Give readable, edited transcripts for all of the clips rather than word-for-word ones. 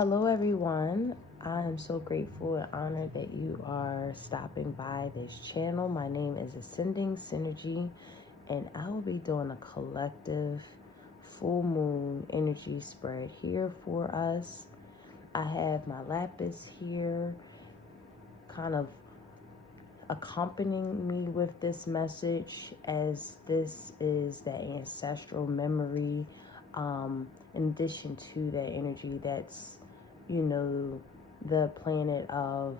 Hello, everyone. I am so grateful and honored that you are stopping by this channel. My name is Ascending Synergy, and I will be doing a collective full moon energy spread here for us. I have my lapis here, kind of accompanying me with this message, as this is that ancestral memory. In addition to that energy, that's the planet of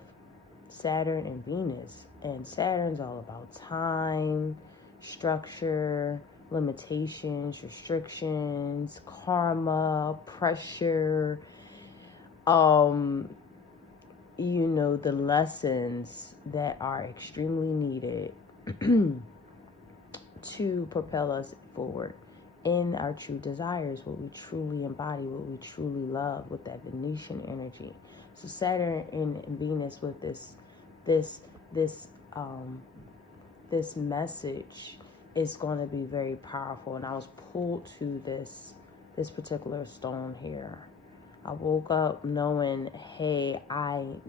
Saturn and Venus. And Saturn's all about time, structure, limitations, restrictions, karma, pressure, the lessons that are extremely needed to propel us forward in our true desires, what we truly embody, what we truly love, with that Venetian energy. So Saturn and Venus with this message is going to be very powerful. And I was pulled to this particular stone here. I woke up knowing, hey, I'm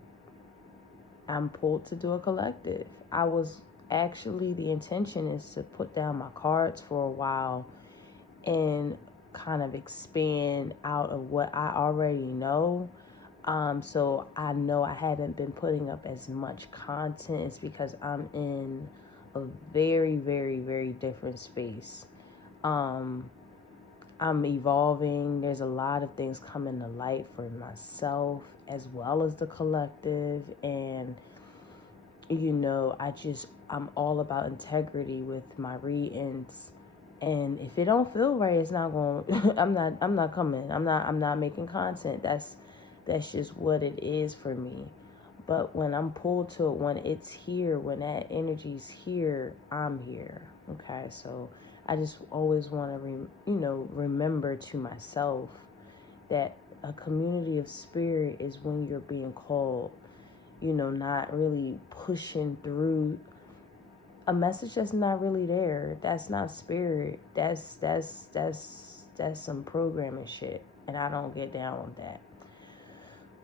pulled to do a collective. I was actually, the intention is to put down my cards for a while and kind of expand out of what I already know. So I know I haven't been putting up as much content. It's because I'm in a very, very, very different space. I'm evolving. There's a lot of things coming to light for myself as well as the collective. And I'm all about integrity with my readings. And if it don't feel right, it's not going I'm not coming. I'm not making content. That's just what it is for me. But when I'm pulled to it, when it's here, when that energy's here, I'm here. Okay? So I just always want to remember to myself that a community of spirit is when you're being called, not really pushing through a message that's not really there. That's not spirit. That's some programming shit, and I don't get down with that.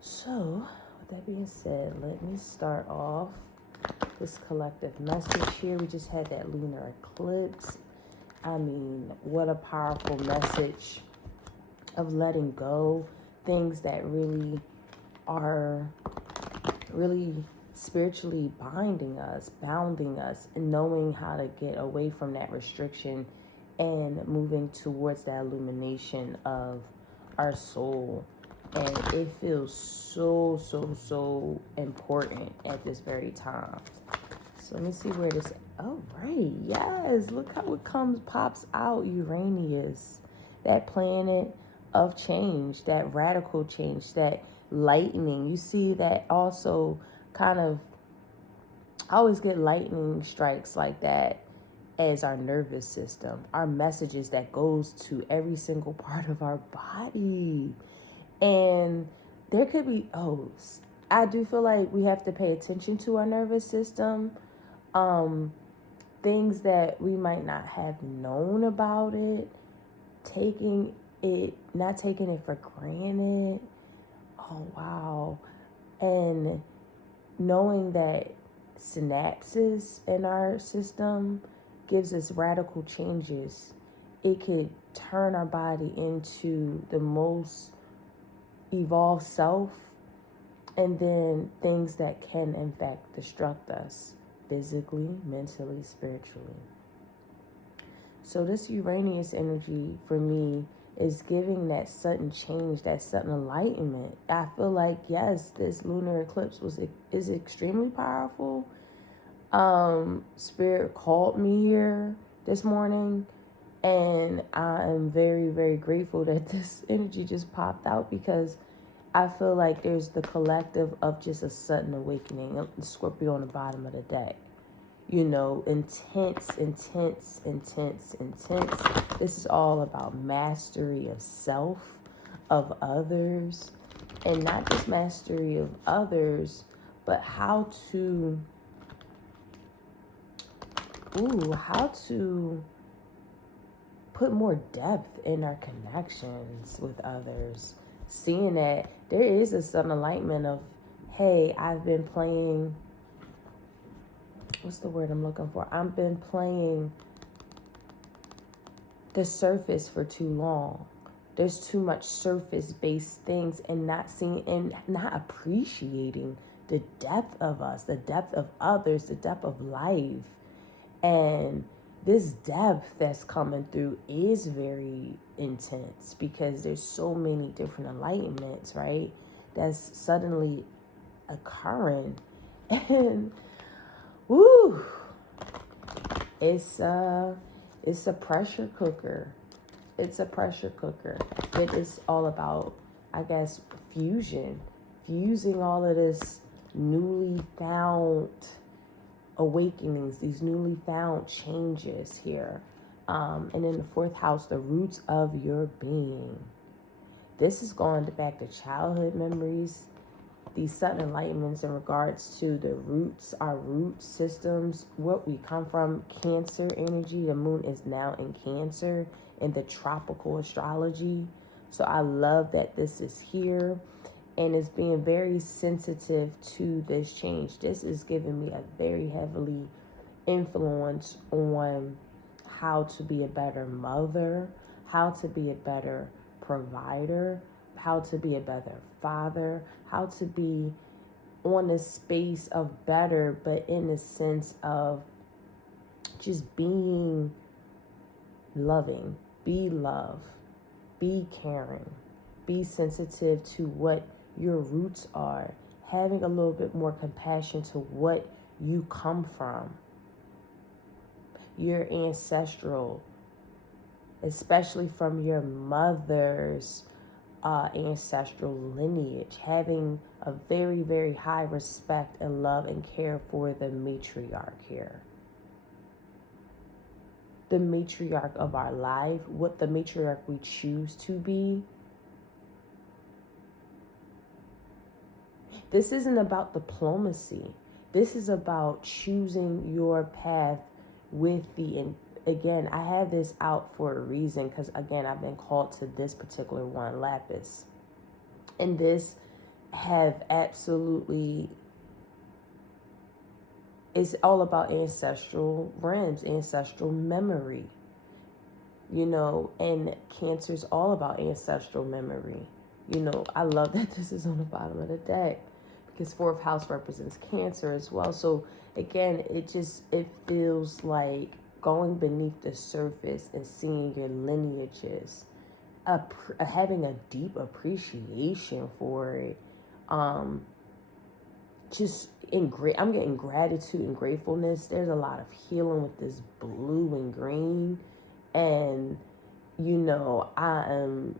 So, with that being said, let me start off this collective message here. We just had that lunar eclipse. I mean, what a powerful message of letting go, things that really are spiritually bounding us, and knowing how to get away from that restriction and moving towards that illumination of our soul. And it feels so important at this very time. So let me see where this, oh right, yes, look how it pops out. Uranus, that planet of change, that radical change, that lightning. You see that also kind of, I always get lightning strikes like that as our nervous system, our messages that goes to every single part of our body. And there could be, I do feel like we have to pay attention to our nervous system. Things that we might not have known about it, not taking it for granted. Oh, wow. And knowing that synapses in our system gives us radical changes. It could turn our body into the most evolved self, and then things that can in fact destruct us physically, mentally, spiritually. So this Uranus energy for me is giving that sudden change, that sudden enlightenment. I feel like, yes, this lunar eclipse is extremely powerful. Spirit called me here this morning, and I am very, very grateful that this energy just popped out, because I feel like there's the collective of just a sudden awakening. Scorpio on the bottom of the deck. Intense. This is all about mastery of self, of others, and not just mastery of others, but how to put more depth in our connections with others. Seeing that there is a sudden enlightenment of, hey, I've been playing, what's the word I'm looking for? I've been playing the surface for too long. There's too much surface-based things and not seeing and not appreciating the depth of us, the depth of others, the depth of life. And this depth that's coming through is very intense because there's so many different enlightenments, right? That's suddenly occurring. And woo, it's a pressure cooker. It's a pressure cooker. It is all about, I guess, fusing all of this newly found awakenings, these newly found changes here. And in the fourth house, the roots of your being. This is going back to childhood memories. These sudden enlightenments in regards to the roots, our root systems, what we come from. Cancer energy. The moon is now in Cancer in the tropical astrology. So I love that this is here and it's being very sensitive to this change. This is giving me a very heavily influence on how to be a better mother, how to be a better provider, how to be a better father, how to be on the space of better, but in the sense of just being loving, be love, be caring, be sensitive to what your roots are, having a little bit more compassion to what you come from, your ancestral, especially from your mother's ancestral lineage, having a very, very high respect and love and care for the matriarch here. The matriarch of our life, what the matriarch we choose to be. This isn't about diplomacy. This is about choosing your path with again, I have this out for a reason because, again, I've been called to this particular one, lapis. And this have absolutely, it's all about ancestral realms, ancestral memory. You know, and Cancer's all about ancestral memory. You know, I love that this is on the bottom of the deck because fourth house represents Cancer as well. So again, it feels like going beneath the surface and seeing your lineages, having a deep appreciation for it. I'm getting gratitude and gratefulness. There's a lot of healing with this blue and green. And, you know, I am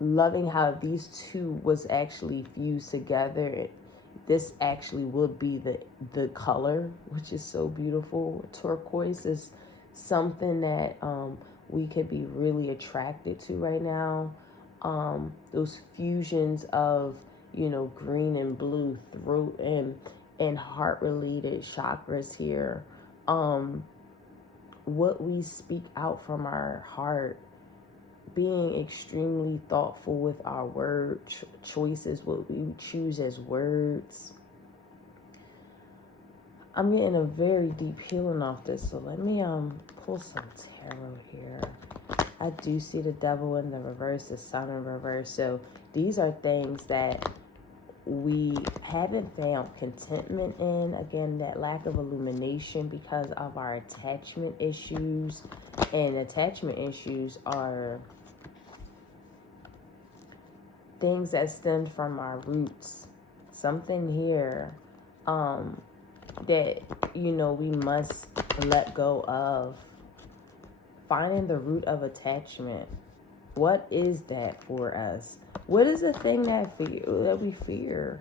loving how these two was actually fused together. This actually would be the color, which is so beautiful. Turquoise is something that we could be really attracted to right now. Those fusions of, you know, green and blue, throat and heart related chakras here. What we speak out from our heart, being extremely thoughtful with our word choices, what we choose as words. I'm getting a very deep healing off this, so let me pull some tarot here. I do see the devil in the reverse, the sun in reverse. So these are things that we haven't found contentment in. Again, that lack of illumination because of our attachment issues. And attachment issues are things that stem from our roots. Something here that, you know, we must let go of. Finding the root of attachment. What is that for us? What is the thing that we fear?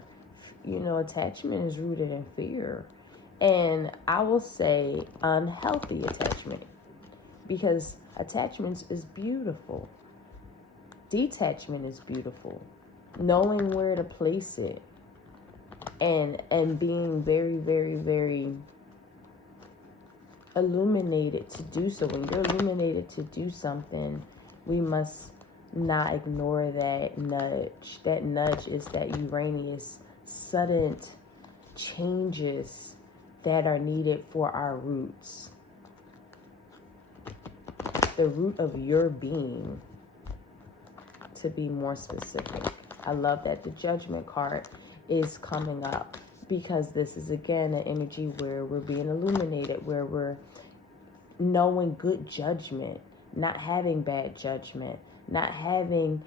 You know, attachment is rooted in fear. And I will say unhealthy attachment. Because attachment is beautiful. Detachment is beautiful. Knowing where to place it. And being very, very, very illuminated to do so. When you're illuminated to do something, we must not ignore that nudge. That nudge is that Uranus sudden changes that are needed for our roots. The root of your being, to be more specific. I love that the Judgment card is coming up, because this is again an energy where we're being illuminated, where we're knowing good judgment, not having bad judgment, not having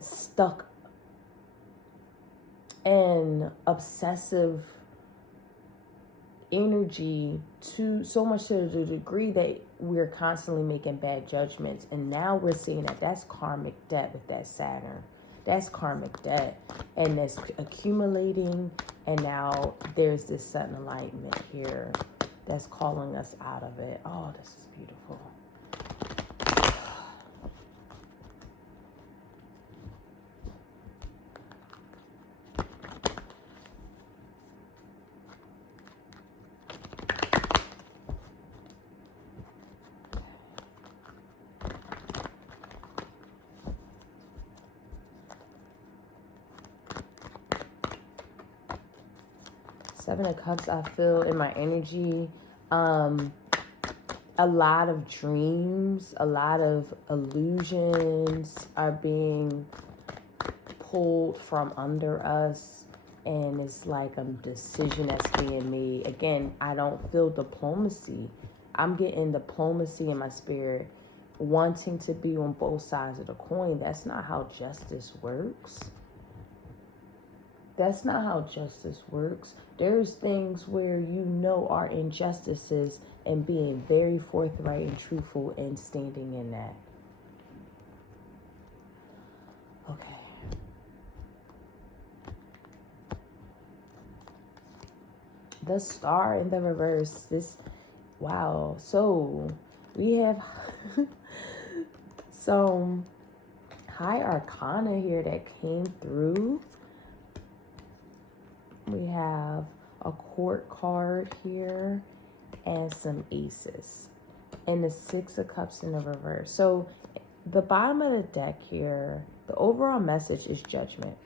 stuck and obsessive energy to so much, to the degree that we're constantly making bad judgments. And now we're seeing that that's karmic debt with that Saturn. That's karmic debt, and that's accumulating. And now there's this sudden alignment here that's calling us out of it. Oh, this is beautiful. Seven of Cups, I feel in my energy, a lot of dreams, a lot of illusions are being pulled from under us, and it's like a decision that's being made. Again, I don't feel diplomacy. I'm getting diplomacy in my spirit, wanting to be on both sides of the coin. That's not how justice works. That's not how justice works. There's things where you know are injustices, and being very forthright and truthful and standing in that. Okay. The Star in the reverse. Wow. So we have some high arcana here that came through. We have a Court card here and some aces. And the Six of Cups in the reverse. So the bottom of the deck here, the overall message is judgment.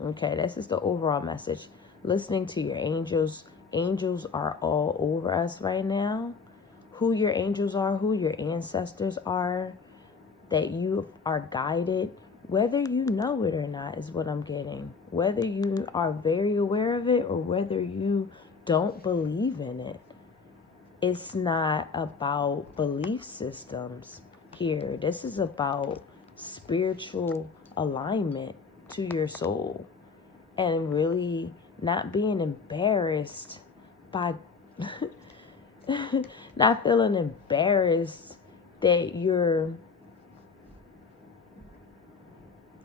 Okay, this is the overall message. Listening to your angels. Angels are all over us right now. Who your angels are, who your ancestors are, that you are guided. Whether you know it or not is what I'm getting. Whether you are very aware of it or whether you don't believe in it. It's not about belief systems here. This is about spiritual alignment to your soul. And really not being embarrassed by... not feeling embarrassed that your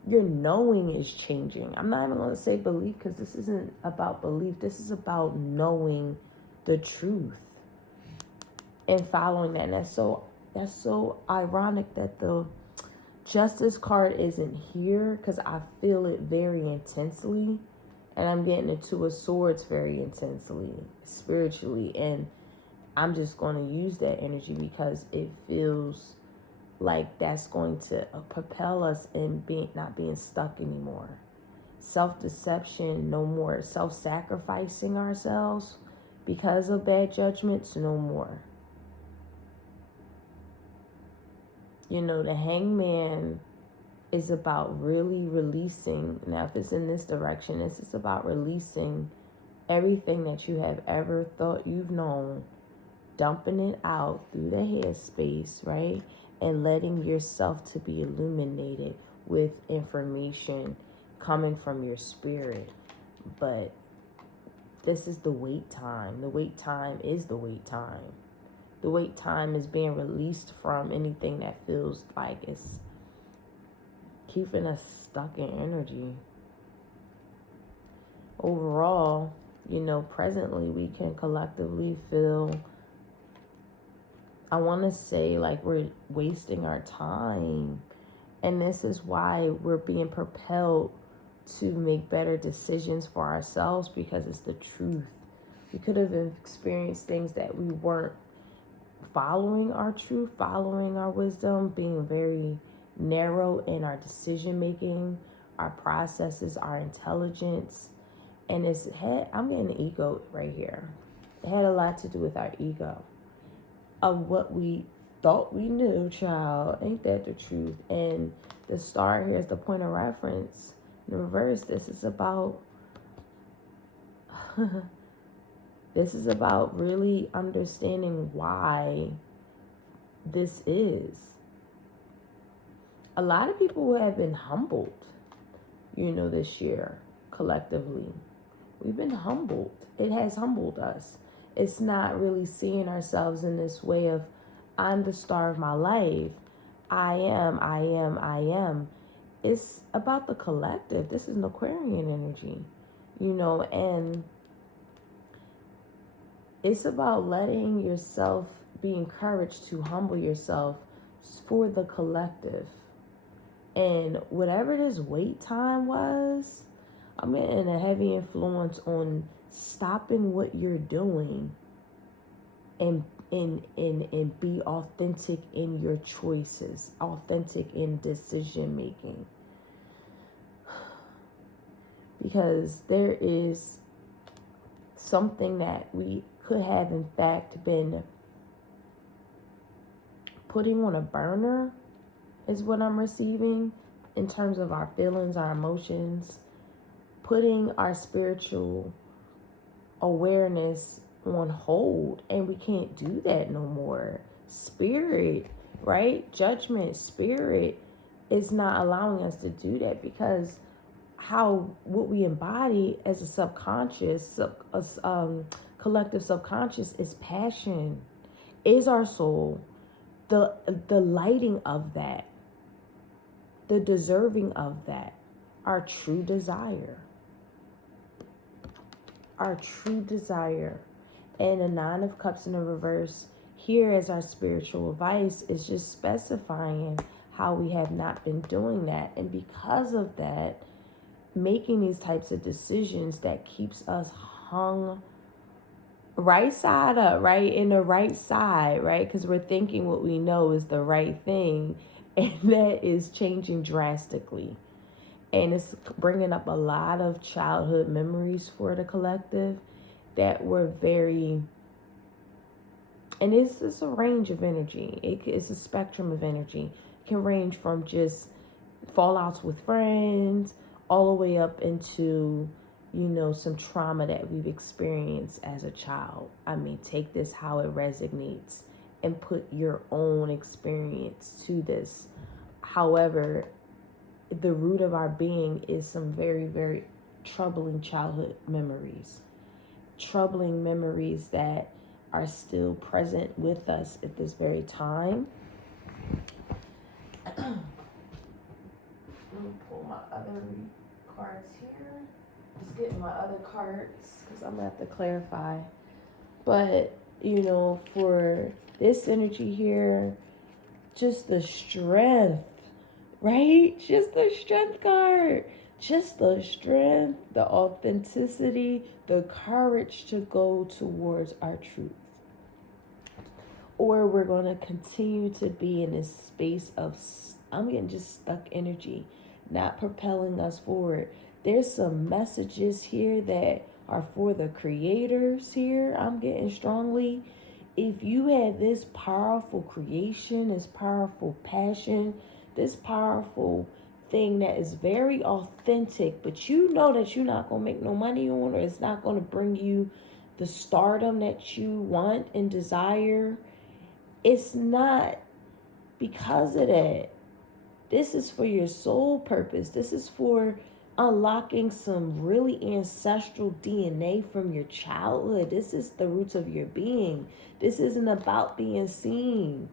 knowing is changing. I'm not even going to say belief, because this isn't about belief. This is about knowing the truth and following that. And that's so ironic that the Justice card isn't here, because I feel it very intensely. And I'm getting the Two of Swords very intensely, spiritually. And I'm just going to use that energy because it feels like that's going to propel us in not being stuck anymore. Self-deception, no more. Self-sacrificing ourselves because of bad judgments, no more. You know, the Hangman is about really releasing. Now, if it's in this direction, this is about releasing everything that you have ever thought you've known, dumping it out through the headspace, right? And letting yourself to be illuminated with information coming from your spirit. But this is the wait time. The wait time is the wait time. The wait time is being released from anything that feels like it's keeping us stuck in energy. Overall, you know, presently we can collectively feel, I want to say, like we're wasting our time. And this is why we're being propelled to make better decisions for ourselves, because it's the truth. We could have experienced things that we weren't following our truth, following our wisdom, being very narrow in our decision making, our processes, our intelligence. And I'm getting the ego right here. It had a lot to do with our ego, of what we thought we knew, child. Ain't that the truth? And the star here is the point of reference. In reverse, this is about this is about really understanding why this is. A lot of people have been humbled, this year, collectively. We've been humbled. It has humbled us. It's not really seeing ourselves in this way of, I'm the star of my life. I am. It's about the collective. This is an Aquarian energy, and it's about letting yourself be encouraged to humble yourself for the collective. And whatever this wait time was, I'm getting a heavy influence on stopping what you're doing and be authentic in your choices, authentic in decision making. Because there is something that we could have in fact been putting on a burner, is what I'm receiving, in terms of our feelings, our emotions, putting our spiritual awareness on hold, and we can't do that no more. Spirit, right? Judgment, spirit is not allowing us to do that, because what we embody as a subconscious, collective subconscious, is passion, is our soul, the lighting of that, the deserving of that, our true desire. Our true desire. And the Nine of Cups in the reverse here as our spiritual advice is just specifying how we have not been doing that. And because of that, making these types of decisions that keeps us hung right side up, right? In the right side, right? Because we're thinking what we know is the right thing. And that is changing drastically. And it's bringing up a lot of childhood memories for the collective that were very, and it's a range of energy. It's a spectrum of energy. It can range from just fallouts with friends all the way up into, some trauma that we've experienced as a child. I mean, take this how it resonates and put your own experience to this. However, the root of our being is some very, very troubling childhood memories. Troubling memories that are still present with us at this very time. Let me pull my other cards here. Just getting my other cards because I'm going to have to clarify. But, for this energy here, just the strength, right? Just the strength card. Just the strength, the authenticity, the courage to go towards our truth. Or we're going to continue to be in this space of, I'm getting just stuck energy, not propelling us forward. There's some messages here that are for the creators here. I'm getting strongly. If you have this powerful creation, this powerful passion, this powerful thing that is very authentic, but you know that you're not going to make no money on, or it's not going to bring you the stardom that you want and desire, it's not because of that. This is for your soul purpose. This is for unlocking some really ancestral DNA from your childhood. This is the roots of your being. This isn't about being seen.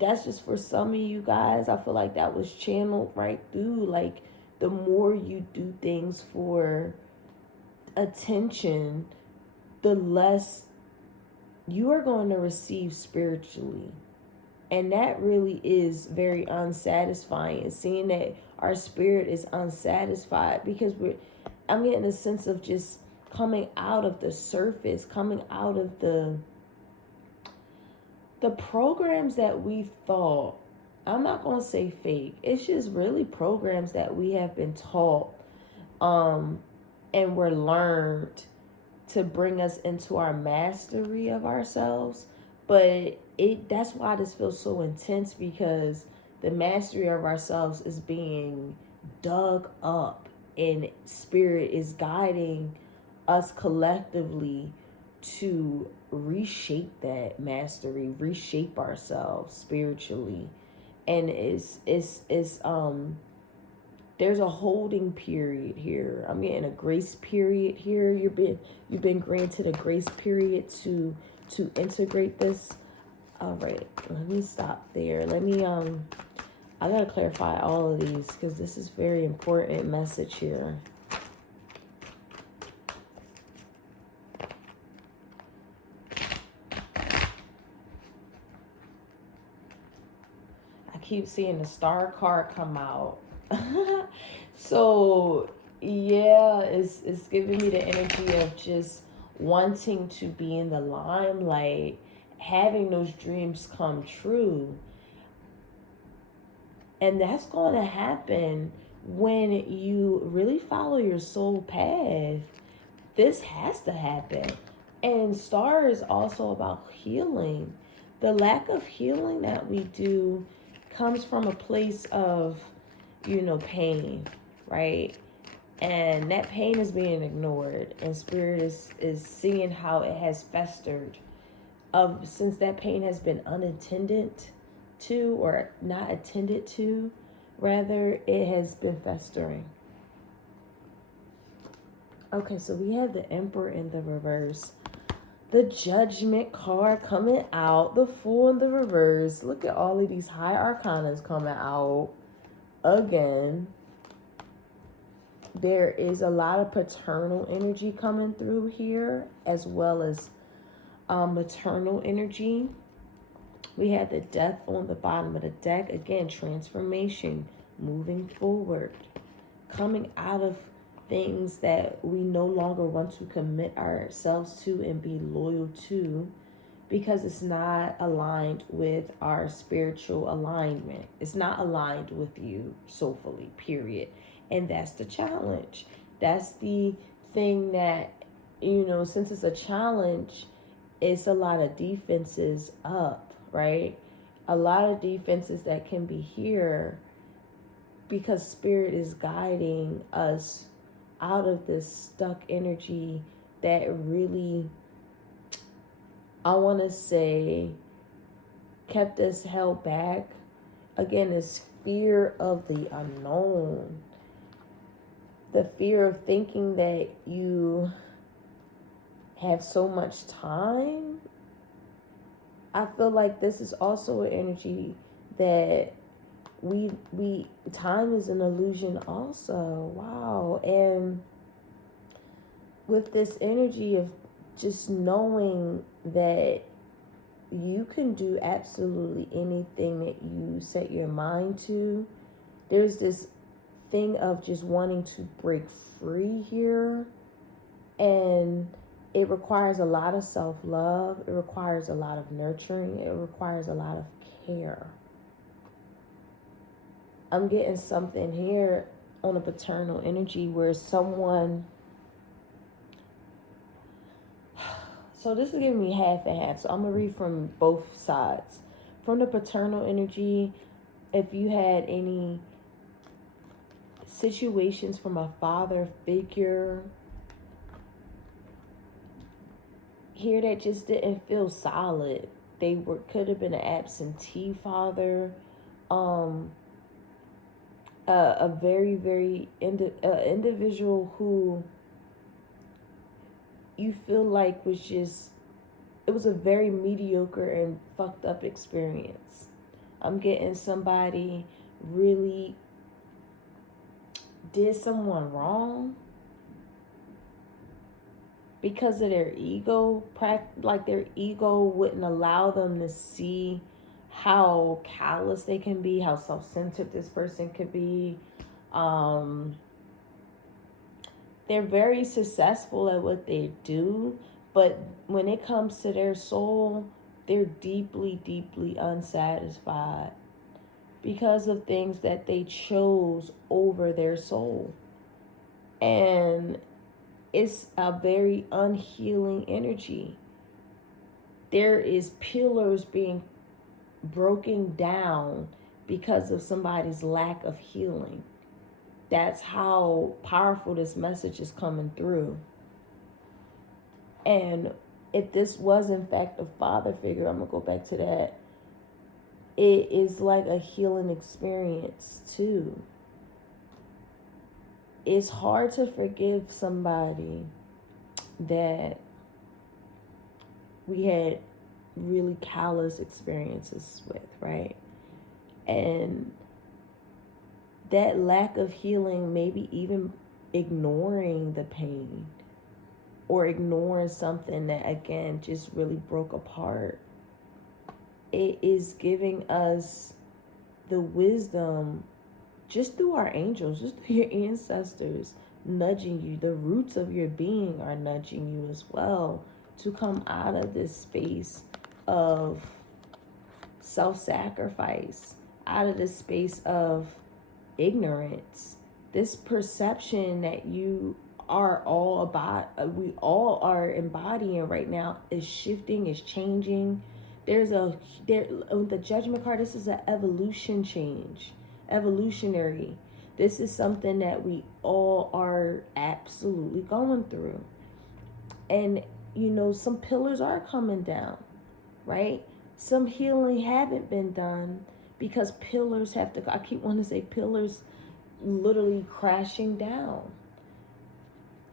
That's just for some of you guys. I feel like that was channeled right through. Like, the more you do things for attention, the less you are going to receive spiritually. And that really is very unsatisfying. Seeing that our spirit is unsatisfied because I'm getting a sense of just coming out of the surface, coming out of the the programs that we thought, I'm not going to say fake, it's just really programs that we have been taught and were learned to bring us into our mastery of ourselves. But that's why this feels so intense, because the mastery of ourselves is being dug up, and spirit is guiding us collectively to reshape that mastery, reshape ourselves spiritually. And it's there's a holding period here. I'm getting a grace period here. You've been granted a grace period to integrate this. All right, let me stop there. Let me I gotta clarify all of these because this is very important message here. I keep seeing the star card come out. So yeah, it's giving me the energy of just wanting to be in the limelight, having those dreams come true. And that's going to happen when you really follow your soul path. This has to happen. And star is also about healing. The lack of healing that we do comes from a place of, pain, right? And that pain is being ignored, and spirit is seeing how it has festered since that pain has been unattended to, or not attended to, rather, it has been festering. Okay, so we have the Emperor in the reverse, the Judgment card coming out, the Fool in the reverse. Look at all of these high arcanas coming out again. There is a lot of paternal energy coming through here, as well as maternal energy. We have the Death on the bottom of the deck. Again, transformation, moving forward, coming out of things that we no longer want to commit ourselves to and be loyal to, because it's not aligned with our spiritual alignment. It's not aligned with you soulfully, period. And that's the challenge. That's the thing that, since it's a challenge, it's a lot of defenses up, right? A lot of defenses that can be here, because spirit is guiding us out of this stuck energy that really, I want to say, kept us held back. Again, this fear of the unknown. The fear of thinking that you have so much time. I feel like this is also an energy that we time is an illusion also. Wow. And with this energy of just knowing that you can do absolutely anything that you set your mind to, there's this thing of just wanting to break free here, and it requires a lot of self-love. It requires a lot of nurturing. It requires a lot of care. I'm getting something here on a paternal energy where someone, so this is giving me half and half, so I'm going to read from both sides. From the paternal energy, if you had any situations from a father figure here that just didn't feel solid, could have been an absentee father, a very, very individual who you feel like it was a very mediocre and fucked up experience. I'm getting somebody really did someone wrong because of their ego, like their ego wouldn't allow them to see how callous they can be, how self-centered this person could be. They're very successful at what they do, but when it comes to their soul, they're deeply, deeply unsatisfied because of things that they chose over their soul. And it's a very unhealing energy. There is pillars being broken down because of somebody's lack of healing. That's how powerful this message is coming through. And if this was in fact a father figure, I'm gonna go back to that, it is like a healing experience too. It's hard to forgive somebody that we had really callous experiences with, right? And that lack of healing, maybe even ignoring the pain or ignoring something that, again, just really broke apart, it is giving us the wisdom just through our angels, just through your ancestors nudging you. The roots of your being are nudging you as well to come out of this space of self-sacrifice, out of this space of ignorance, this perception that you are all about, we all are embodying right now, is shifting, is changing. The judgment card, this is an evolution change, evolutionary. This is something that we all are absolutely going through. And some pillars are coming down, right? Some healing haven't been done because pillars have to, I keep wanting to say pillars literally crashing down.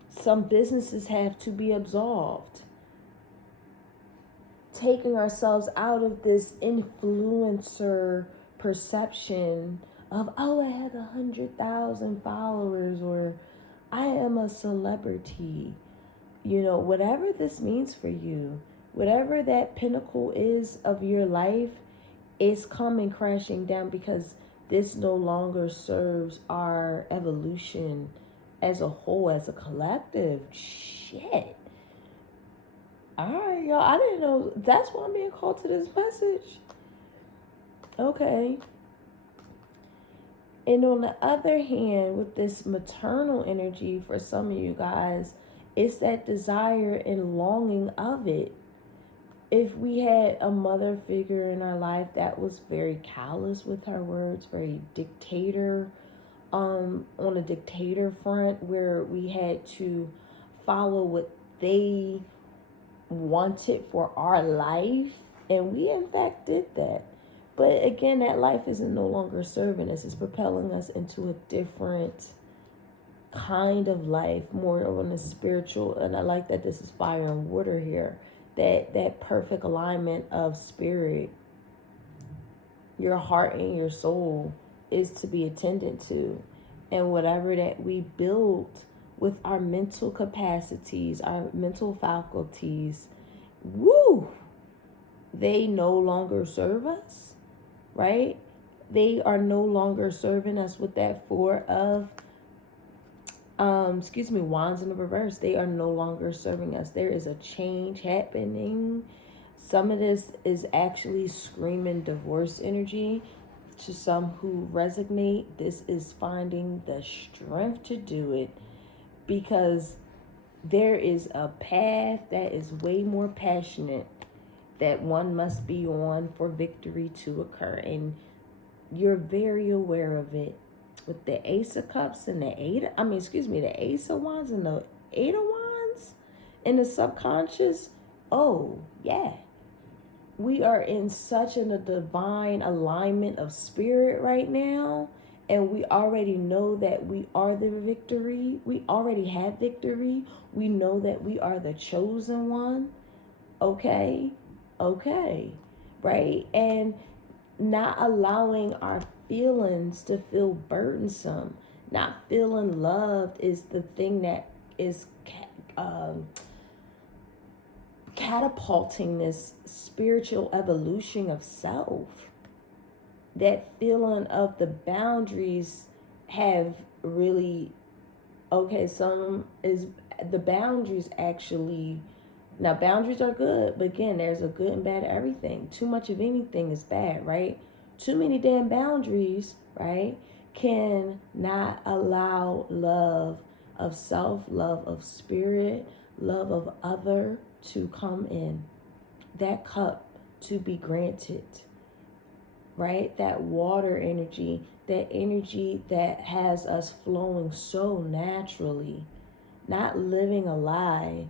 Some businesses have to be absolved. Taking ourselves out of this influencer perception of, oh, I have 100,000 followers, or I am a celebrity. Whatever this means for you, whatever that pinnacle is of your life, is coming crashing down because this no longer serves our evolution as a whole, as a collective. Shit. All right, y'all. I didn't know that's why I'm being called to this message. Okay. And on the other hand, with this maternal energy, for some of you guys, it's that desire and longing of it. If we had a mother figure in our life that was very callous with her words, very dictator, on a dictator front, where we had to follow what they wanted for our life, and we in fact did that. But again, that life is no longer serving us. It's propelling us into a different kind of life, more on a spiritual, and I like that this is fire and water here. That perfect alignment of spirit, your heart and your soul, is to be attended to. And whatever that we built with our mental capacities, our mental faculties, they no longer serve us, right? They are no longer serving us with that four of wands in the reverse. They are no longer serving us. There is a change happening. Some of this is actually screaming divorce energy. To some who resonate, this is finding the strength to do it, because there is a path that is way more passionate that one must be on for victory to occur. And you're very aware of it. With the Ace of Cups and the the Ace of Wands and the Eight of Wands in the subconscious. Oh, yeah. We are in such a divine alignment of spirit right now. And we already know that we are the victory. We already have victory. We know that we are the chosen one. Okay. Right? And not allowing our feelings to feel burdensome. Not feeling loved is the thing that is catapulting this spiritual evolution of self. That feeling of the boundaries have really, the boundaries actually Now, boundaries are good, but again, there's a good and bad to everything. Too much of anything is bad, right? Too many damn boundaries, right, can not allow love of self, love of spirit, love of other to come in. That cup to be granted, right? That water energy, that energy that has us flowing so naturally, not living a lie.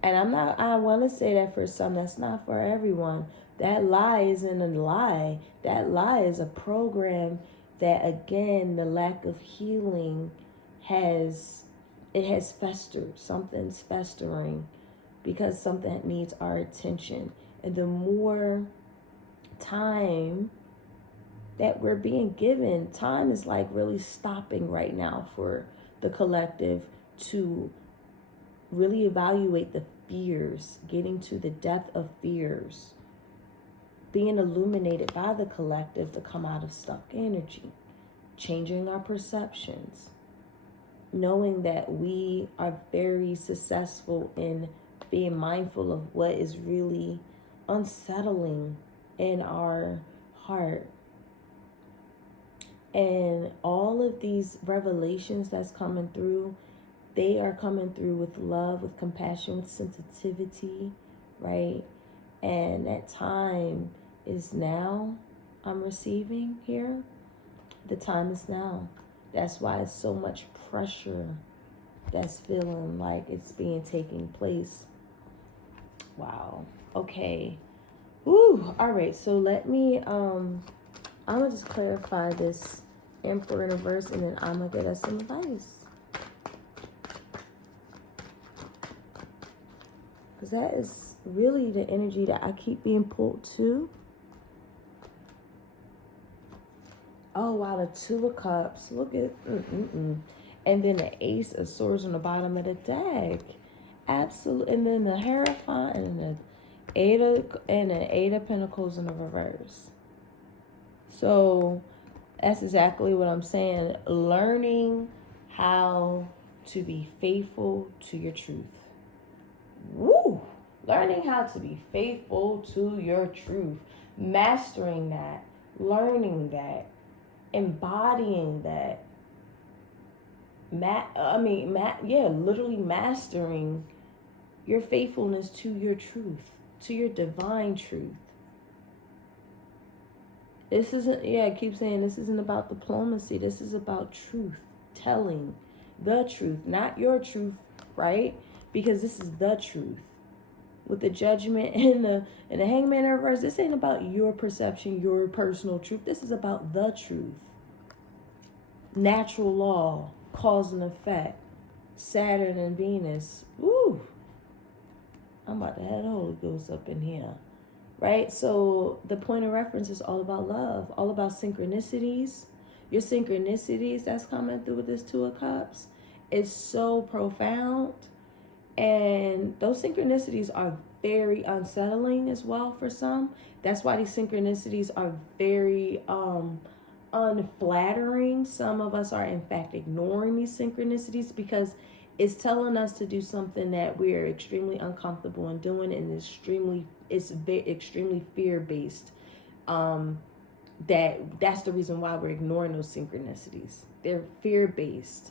And I want to say that for some, that's not for everyone. That lie isn't a lie. That lie is a program that, again, the lack of healing has festered. Something's festering because something needs our attention. And the more time that we're being given, time is like really stopping right now for the collective to really evaluate the fears, getting to the depth of fears, being illuminated by the collective to come out of stuck energy, changing our perceptions, knowing that we are very successful in being mindful of what is really unsettling in our heart. And all of these revelations that's coming through, they are coming through with love, with compassion, with sensitivity, right? And that time is now. I'm receiving here. The time is now. That's why it's so much pressure that's feeling like it's being taking place. Wow. Okay. Ooh. All right. So let me I'm gonna just clarify this Emperor in reverse, and then I'm gonna get us some advice. Because that is really the energy that I keep being pulled to. Oh, wow, the Two of Cups. Look at, and then the Ace of Swords on the bottom of the deck. Absolutely. And then the Hierophant and the Eight of Pentacles in the reverse. So that's exactly what I'm saying. Learning how to be faithful to your truth. Woo! Learning how to be faithful to your truth. Mastering that. Learning that. Embodying that. Literally mastering your faithfulness to your truth, to your divine truth. This isn't, I keep saying this isn't about diplomacy. This is about truth, telling the truth, not your truth, right? Because this is the truth. With the Judgment and the Hangman in reverse, this ain't about your perception, your personal truth. This is about the truth. Natural law, cause and effect, Saturn and Venus. Woo! I'm about to have the Holy Ghost up in here. Right? So the point of reference is all about love, all about synchronicities. Your synchronicities that's coming through with this Two of Cups is so profound. And those synchronicities are very unsettling as well for some. That's why these synchronicities are very unflattering. Some of us are in fact ignoring these synchronicities because it's telling us to do something that we are extremely uncomfortable in doing, and it's extremely fear-based. That's the reason why we're ignoring those synchronicities. They're fear-based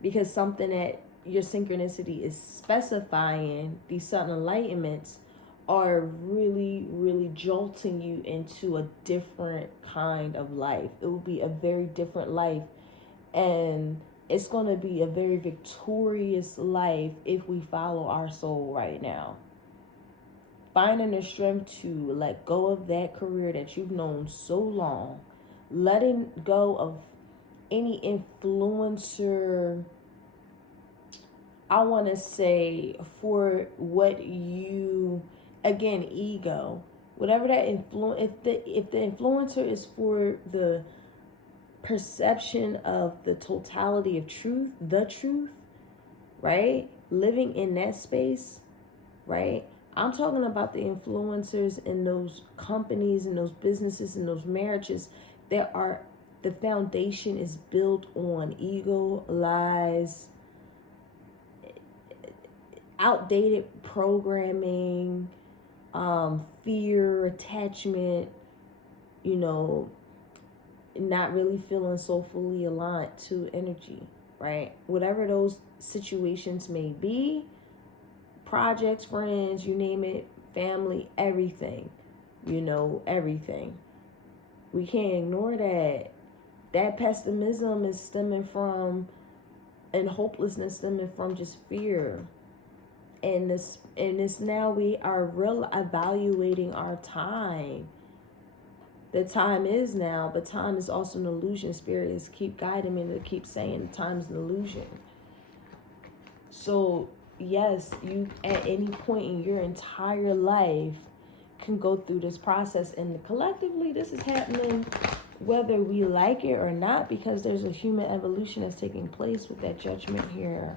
because something that your synchronicity is specifying, these sudden enlightenments, are really, really jolting you into a different kind of life. It will be a very different life, and it's going to be a very victorious life if we follow our soul right now. Finding the strength to let go of that career that you've known so long, letting go of any influencer, I want to say, for what you, again, ego, whatever that if the influencer is for the perception of the totality of truth, the truth, right? Living in that space, right? I'm talking about the influencers in those companies and those businesses and those marriages that are, the foundation is built on ego, lies, outdated programming, fear, attachment, you know, not really feeling so fully aligned to energy, right? Whatever those situations may be, projects, friends, you name it, family, everything, everything. We can't ignore that. That pessimism is stemming from, and hopelessness stemming from just fear. And this now we are real evaluating our time. The time is now, but time is also an illusion. Spirit is keep guiding me to keep saying time is an illusion. So yes, you at any point in your entire life can go through this process, and collectively this is happening whether we like it or not, because there's a human evolution that's taking place with that judgment here.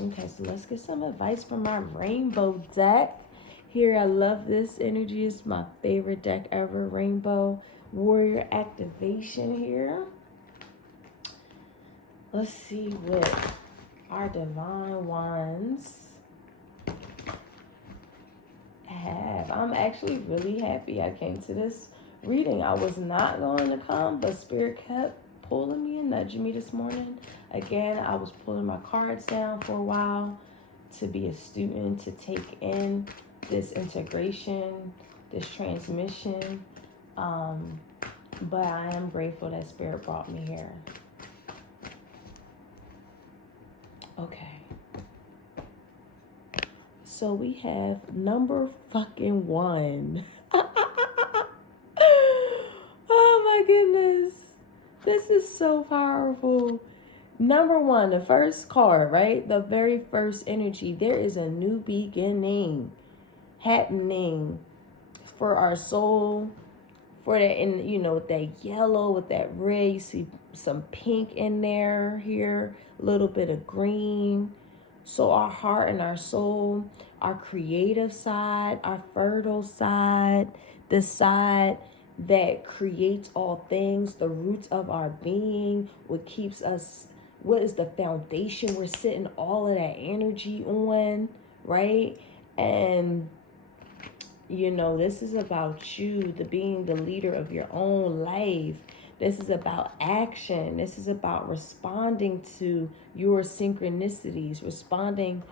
Okay, so let's get some advice from our rainbow deck here. I love this energy. It's my favorite deck ever. Rainbow Warrior activation here. Let's see what our divine ones have. I'm actually really happy I came to this reading. I was not going to come, but Spirit kept pulling me and nudging me this morning. Again, I was pulling my cards down for a while to be a student, to take in this integration, this transmission. But I am grateful that Spirit brought me here. Okay. So we have number fucking 1. Oh my goodness. This is so powerful. Number 1, the first card, right? The very first energy. There is a new beginning happening for our soul. For that, and with that yellow, with that red, you see some pink in there here, a little bit of green. So our heart and our soul, our creative side, our fertile side, the side that creates all things, the roots of our being, what keeps us, what is the foundation we're sitting all of that energy on, right? And this is about you, being the leader of your own life. This is about action. This is about responding to your synchronicities, responding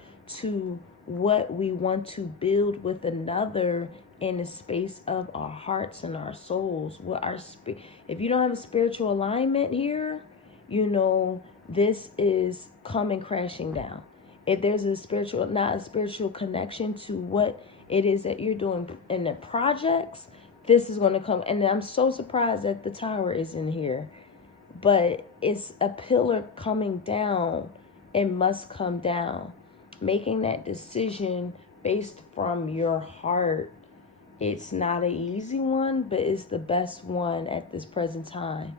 to what we want to build with another in the space of our hearts and our souls. If you don't have a spiritual alignment here, this is coming crashing down. If there's not a spiritual connection to what it is that you're doing in the projects, this is going to come. And I'm so surprised that the tower is in here, but it's a pillar coming down. It must come down. Making that decision based from your heart. It's not an easy one, but it's the best one at this present time.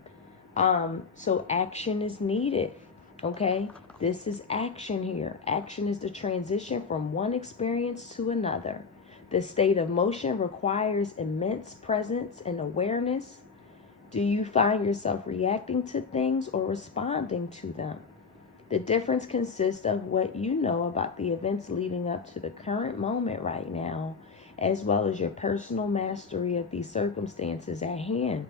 So action is needed. Okay. This is action here. Action is the transition from one experience to another. The state of motion requires immense presence and awareness. Do you find yourself reacting to things or responding to them? The difference consists of what you know about the events leading up to the current moment right now, as well as your personal mastery of these circumstances at hand.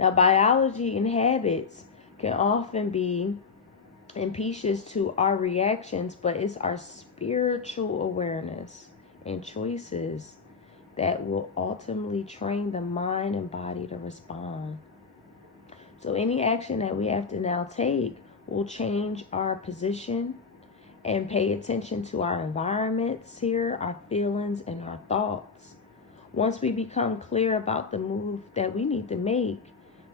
Now, biology and habits can often be impetuous to our reactions, but it's our spiritual awareness and choices that will ultimately train the mind and body to respond. So any action that we have to now take will change our position and pay attention to our environments here, our feelings, and our thoughts. Once we become clear about the move that we need to make,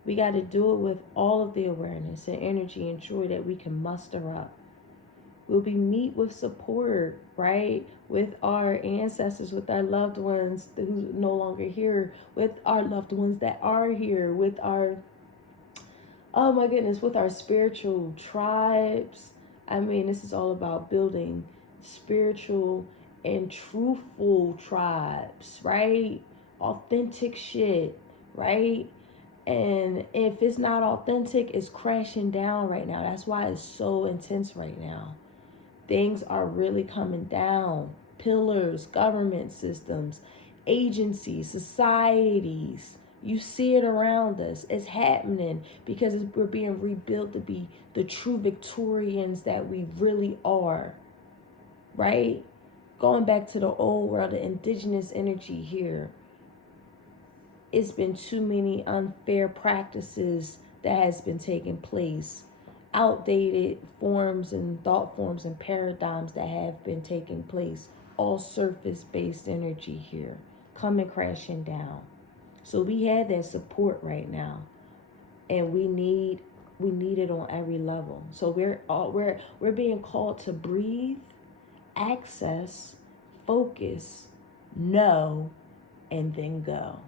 we got to do it with all of the awareness and energy and joy that we can muster up. We'll meet with support, right? With our ancestors, with our loved ones who are no longer here, with our loved ones that are here, with our, oh my goodness, with our spiritual tribes. I mean, this is all about building spiritual and truthful tribes, right? Authentic shit, right? And if it's not authentic, it's crashing down right now. That's why it's so intense right now. Things are really coming down. Pillars, government systems, agencies, societies. You see it around us. It's happening because we're being rebuilt to be the true Victorians that we really are. Right? Going back to the old world, the indigenous energy here. It's been too many unfair practices that has been taking place. Outdated forms and thought forms and paradigms that have been taking place. All surface-based energy here. Coming crashing down. So we have that support right now. And we need it on every level. So we're being called to breathe, access, focus, know, and then go.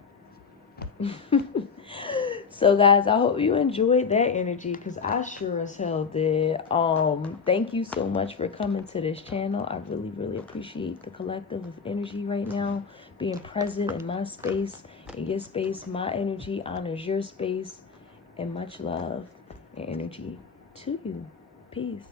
So guys, I hope you enjoyed that energy because I sure as hell did. Thank you so much for coming to this channel. I really, really appreciate the collective of energy right now, being present in my space, in your space. My energy honors your space, and much love and energy to you. Peace.